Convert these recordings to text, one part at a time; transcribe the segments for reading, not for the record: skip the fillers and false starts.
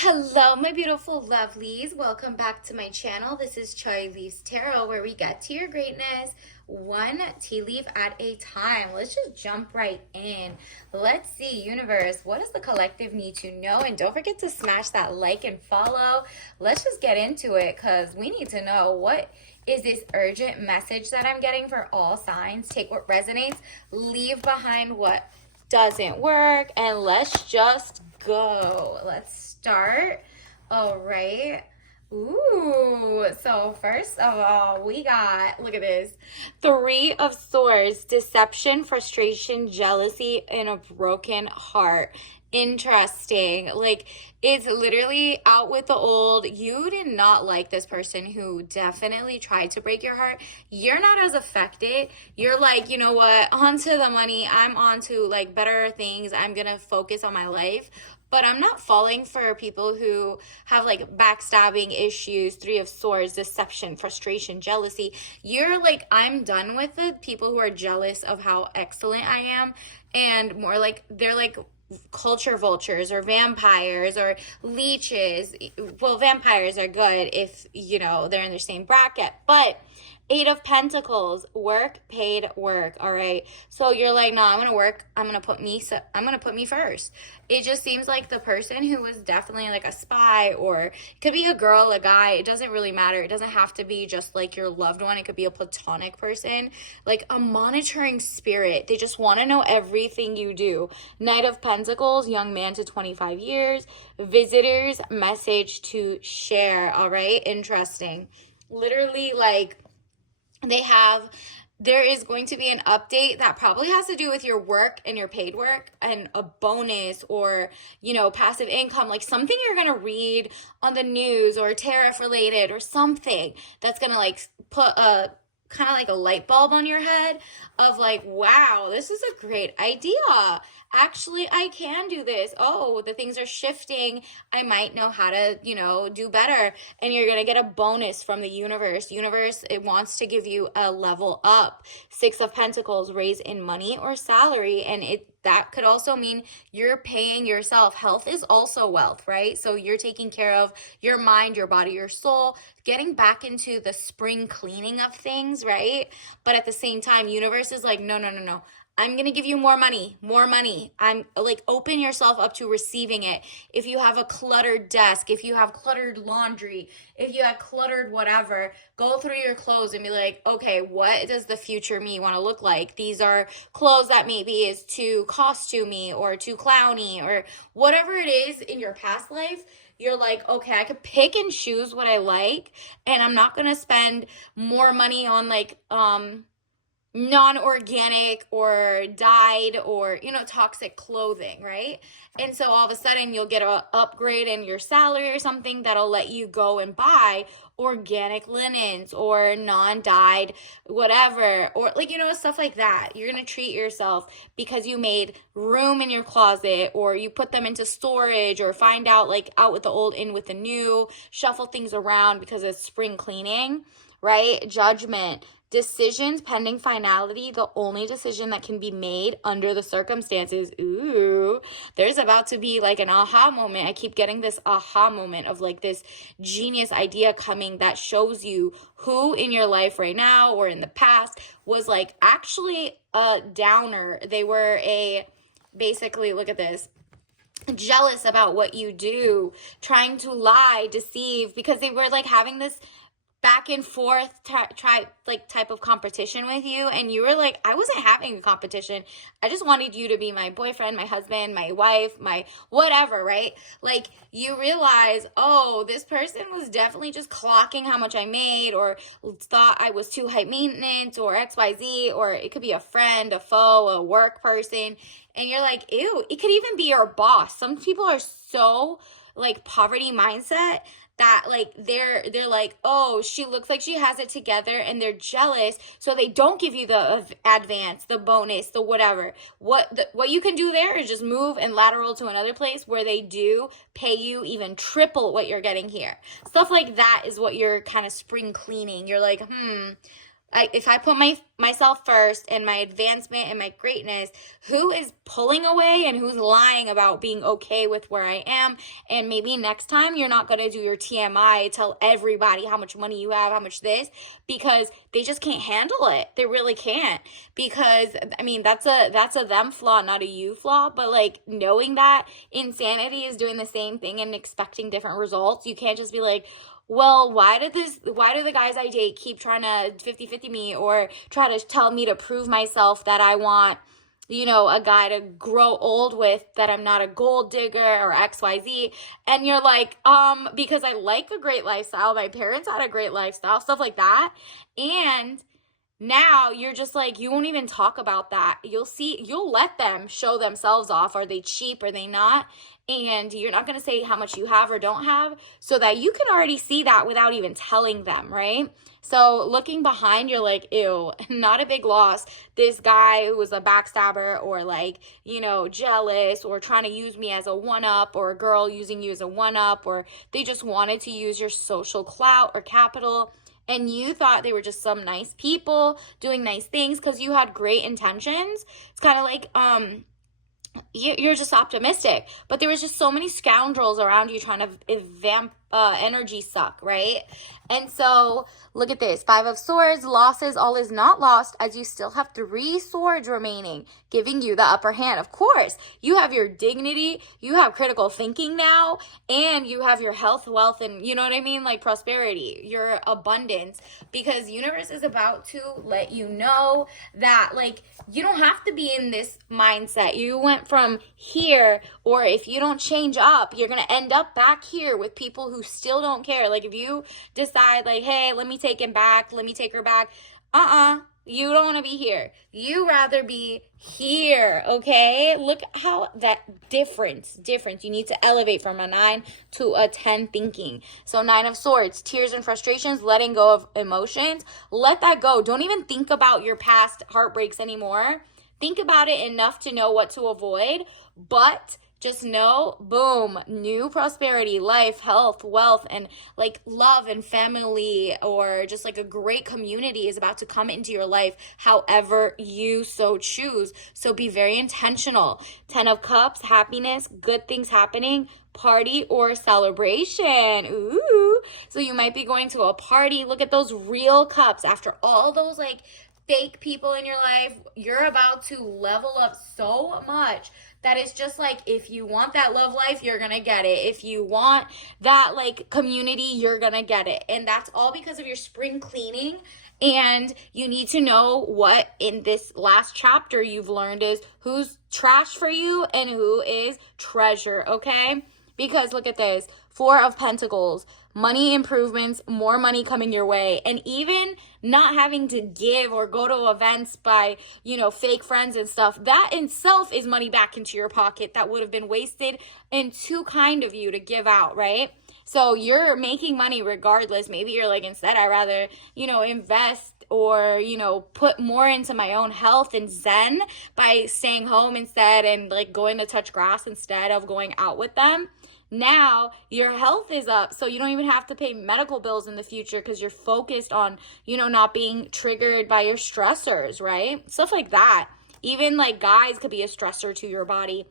Hello, my beautiful lovelies. Welcome back to my channel. This is Choi Leaves Tarot, where we get to your greatness one tea leaf at a time. Let's just jump right in. Let's see, universe, what does the collective need to know? And don't forget to smash that like and follow. Let's just get into it because we need to know what is this urgent message that I'm getting for all signs. Take what resonates, leave behind what doesn't work, and let's just go. Let's start. All right. Ooh, so first of all, we got, look at this. Three of Swords, deception, frustration, jealousy, and a broken heart. Interesting. Like, it's literally out with the old. You did not like this person who definitely tried to break your heart. You're not as affected. You're like, you know what? Onto the money. I'm on to like better things. I'm gonna focus on my life. But I'm not falling for people who have like backstabbing issues, Three of Swords, deception, frustration, jealousy. You're like, I'm done with the people who are jealous of how excellent I am, and more like they're like culture vultures or vampires or leeches. Well, vampires are good if, you know, they're in the same bracket, but Eight of Pentacles, work, paid work. All right. So you're like, no, I'm going to work. I'm going to put me first. It just seems like the person who was definitely like a spy, or it could be a girl, a guy. It doesn't really matter. It doesn't have to be just like your loved one. It could be a platonic person, like a monitoring spirit. They just want to know everything you do. Knight of Pentacles, young man to 25 years, visitors, message to share. All right. Interesting. Literally, like, there is going to be an update that probably has to do with your work and your paid work and a bonus, or, you know, passive income, like something you're going to read on the news or tariff related or something that's going to like put a kind of like a light bulb on your head of like, wow, this is a great idea. Actually, I can do this. Oh, the things are shifting. I might know how to, you know, do better. And you're going to get a bonus from the universe. Universe, it wants to give you a level up. Six of Pentacles, raise in money or salary. And that could also mean you're paying yourself. Health is also wealth, right? So you're taking care of your mind, your body, your soul, getting back into the spring cleaning of things, right? But at the same time, universe is like, no, no, no, no. I'm going to give you more money, more money. I'm like, open yourself up to receiving it. If you have a cluttered desk, if you have cluttered laundry, if you have cluttered whatever, go through your clothes and be like, okay, what does the future me want to look like? These are clothes that maybe is too costumey or too clowny or whatever it is in your past life. You're like, okay, I could pick and choose what I like, and I'm not going to spend more money on like, non-organic or dyed or, you know, toxic clothing, right? And so all of a sudden you'll get an upgrade in your salary or something that'll let you go and buy organic linens or non-dyed whatever, or like, you know, stuff like that. You're gonna treat yourself because you made room in your closet, or you put them into storage, or find out like out with the old, in with the new, shuffle things around because it's spring cleaning, right? Judgment, decisions pending finality, the only decision that can be made under the circumstances. Ooh, there's about to be like an aha moment. I keep getting this aha moment of like this genius idea coming that shows you who in your life right now or in the past was like actually a downer. They were basically, look at this, jealous about what you do, trying to lie, deceive, because they were like having this back and forth type of competition with you, and you were like, I wasn't having a competition. I just wanted you to be my boyfriend, my husband, my wife, my whatever, right? Like, you realize, oh, this person was definitely just clocking how much I made, or thought I was too high maintenance, or XYZ, or it could be a friend, a foe, a work person, and you're like, ew. It could even be your boss. Some people are so like poverty mindset that like they're like, oh, she looks like she has it together, and they're jealous, so they don't give you the advance, the bonus, the whatever. What you can do there is just move and lateral to another place where they do pay you even triple what you're getting here. Stuff like that is what you're kind of spring cleaning. You're like, if I put myself first and my advancement and my greatness, who is pulling away and who's lying about being okay with where I am? And maybe next time you're not going to do your TMI, tell everybody how much money you have, how much this, because they just can't handle it. They really can't. Because I mean, that's a them flaw, not a you flaw, but like knowing that insanity is doing the same thing and expecting different results. You can't just be like, well, why do the guys I date keep trying to 50-50 me or try to tell me to prove myself that I want, a guy to grow old with, that I'm not a gold digger or XYZ. And you're like, because I like a great lifestyle. My parents had a great lifestyle, stuff like that. And now you're just like, you won't even talk about that. You'll let them show themselves off. Are they cheap? Are they not? And you're not going to say how much you have or don't have, so that you can already see that without even telling them, right? So looking behind, you're like, ew, not a big loss. This guy who was a backstabber or like, jealous or trying to use me as a one-up, or a girl using you as a one-up, or they just wanted to use your social clout or capital. And you thought they were just some nice people doing nice things because you had great intentions. It's kind of like, you're just optimistic, but there was just so many scoundrels around you trying to energy suck, right? And so look at this. 5 of Swords, losses, all is not lost, as you still have 3 swords remaining, giving you the upper hand. Of course, you have your dignity, you have critical thinking now, and you have your health, wealth, and you know what I mean? Like prosperity, your abundance, because universe is about to let you know that like, you don't have to be in this mindset. You went from here, or if you don't change up, you're going to end up back here with people who still don't care. Like if you decide like, hey, let me take him back, let me take her back. You don't want to be here. You rather be here, okay? Look how that difference. You need to elevate from a 9 to a 10 thinking. So 9 of Swords, tears and frustrations, letting go of emotions. Let that go. Don't even think about your past heartbreaks anymore. Think about it enough to know what to avoid, but just know, boom, new prosperity, life, health, wealth, and like love and family, or just like a great community is about to come into your life however you so choose. So be very intentional. 10 of Cups, happiness, good things happening, party or celebration. Ooh. So you might be going to a party. Look at those real cups. After all those like fake people in your life, you're about to level up so much that it's just like, if you want that love life, you're gonna get it. If you want that like community, you're gonna get it. And that's all because of your spring cleaning. And you need to know what in this last chapter you've learned is who's trash for you and who is treasure, okay? Because look at this, 4 of Pentacles, money improvements, more money coming your way, and even not having to give or go to events by, fake friends and stuff. That in itself is money back into your pocket that would have been wasted and too kind of you to give out, right? So you're making money regardless. Maybe you're like, instead, I'd rather, invest or, put more into my own health and zen by staying home instead and like going to touch grass instead of going out with them. Now your health is up, so you don't even have to pay medical bills in the future because you're focused on, not being triggered by your stressors, right? Stuff like that. Even like guys could be a stressor to your body.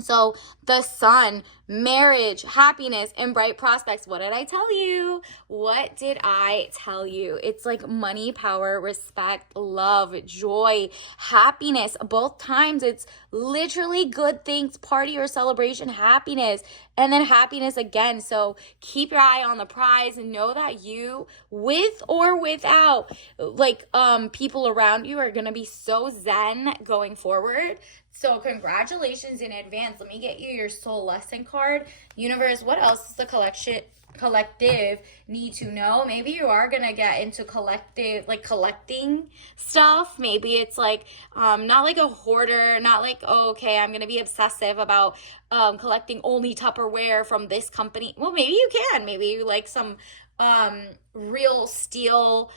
So the Sun, marriage, happiness, and bright prospects. What did I tell you? What did I tell you? It's like money, power, respect, love, joy, happiness. Both times it's literally good things, party or celebration, happiness, and then happiness again. So keep your eye on the prize and know that you, with or without, like people around you, are going to be so zen going forward. So congratulations in advance. Let me get you your soul lesson card. Universe, what else does the collective need to know? Maybe you are going to get into collecting stuff. Maybe it's like, not like a hoarder, not like, okay, I'm going to be obsessive about collecting only Tupperware from this company. Well, maybe you can. Maybe you like some real steel,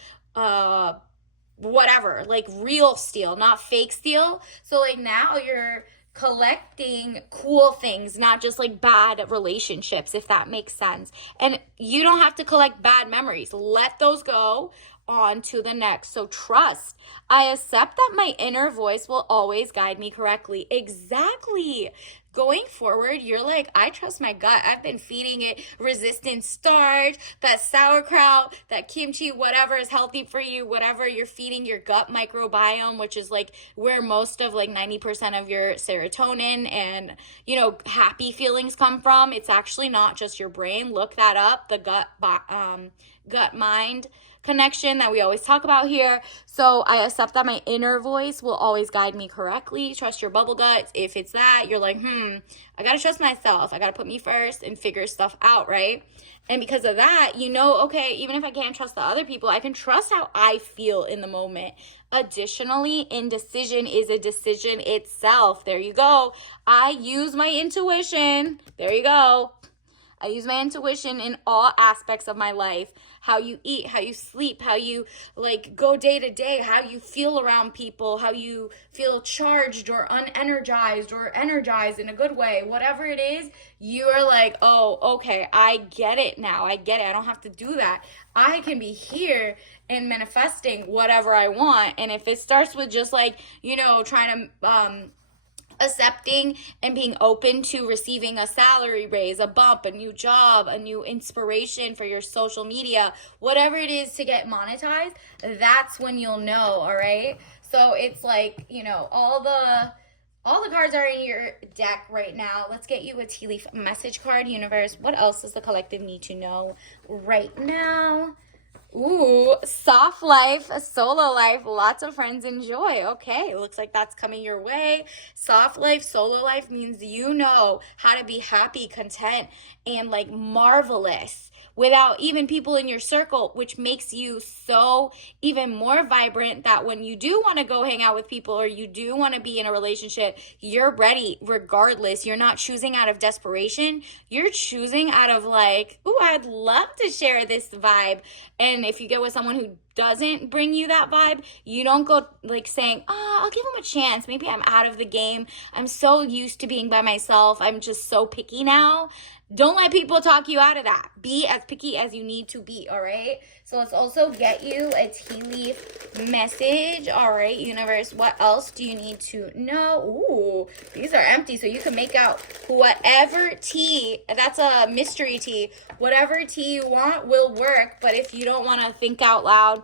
whatever, like real steel, not fake steel. So like now you're collecting cool things, not just like bad relationships, if that makes sense. And you don't have to collect bad memories. Let those go. on to the next. So trust. I accept that my inner voice will always guide me correctly. Exactly. Going forward, you're like, I trust my gut. I've been feeding it resistant starch, that sauerkraut, that kimchi, whatever is healthy for you, whatever you're feeding your gut microbiome, which is like where most of like 90% of your serotonin and, happy feelings come from. It's actually not just your brain. Look that up, the gut mind connection that we always talk about here. So I accept that my inner voice will always guide me correctly. Trust your bubble guts. If it's that, you're like, I gotta trust myself. I gotta put me first and figure stuff out, right? And because of that, okay, even if I can't trust the other people, I can trust how I feel in the moment. Additionally, indecision is a decision itself. There you go. I use my intuition. There you go. I use my intuition in all aspects of my life. How you eat, how you sleep, how you go day to day, how you feel around people, how you feel charged or unenergized or energized in a good way. Whatever it is, you are like, oh, okay, I get it now. I get it. I don't have to do that. I can be here and manifesting whatever I want. And if it starts with just trying to accepting and being open to receiving a salary raise, a bump, a new job, a new inspiration for your social media, whatever it is to get monetized, that's when you'll know, all right? So it's like, all the cards are in your deck right now. Let's get you a tea leaf message card, universe. What else does the collective need to know right now? Ooh, soft life, solo life, lots of friends enjoy. Okay, looks like that's coming your way. Soft life, solo life means you know how to be happy, content, and marvelous without even people in your circle, which makes you so even more vibrant that when you do want to go hang out with people or you do want to be in a relationship, you're ready regardless. You're not choosing out of desperation. You're choosing out of ooh, I'd love to share this vibe. And if you get with someone who doesn't bring you that vibe, you don't go saying, I'll give him a chance. Maybe I'm out of the game. I'm so used to being by myself. I'm just so picky now. Don't let people talk you out of that. Be as picky as you need to be, all right? So let's also get you a tea leaf message. All right, universe, what else do you need to know? Ooh, these are empty, so you can make out whatever tea, that's a mystery tea, whatever tea you want will work. But if you don't want to think out loud,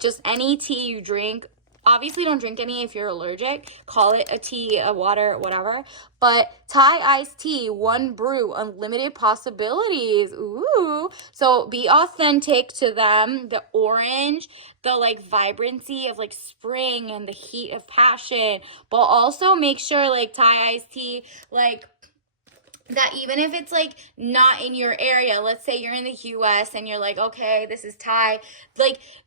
just any tea you drink, obviously don't drink any if you're allergic. Call it a tea, a water, whatever. But Thai iced tea, one brew, unlimited possibilities. Ooh. So be authentic to them. The orange, the vibrancy of spring and the heat of passion. But also make sure Thai iced tea, that even if it's not in your area, let's say you're in the US and you're okay, this is Thai,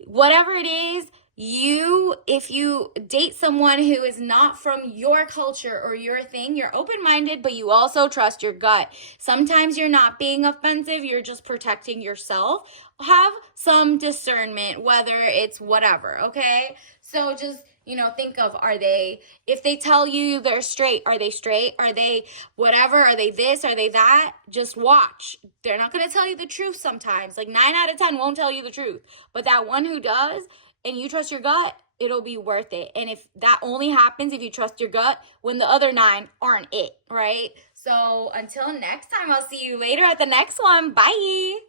whatever it is, if you date someone who is not from your culture or your thing, you're open-minded, but you also trust your gut. Sometimes you're not being offensive, you're just protecting yourself. Have some discernment, whether it's whatever, okay? So just, think of, if they tell you they're straight, are they straight? Are they whatever? Are they this? Are they that? Just watch. They're not going to tell you the truth sometimes. 9 out of 10 won't tell you the truth. But that one who does, and you trust your gut, it'll be worth it. And if that only happens if you trust your gut when the other 9 aren't it, right? So until next time, I'll see you later at the next one. Bye.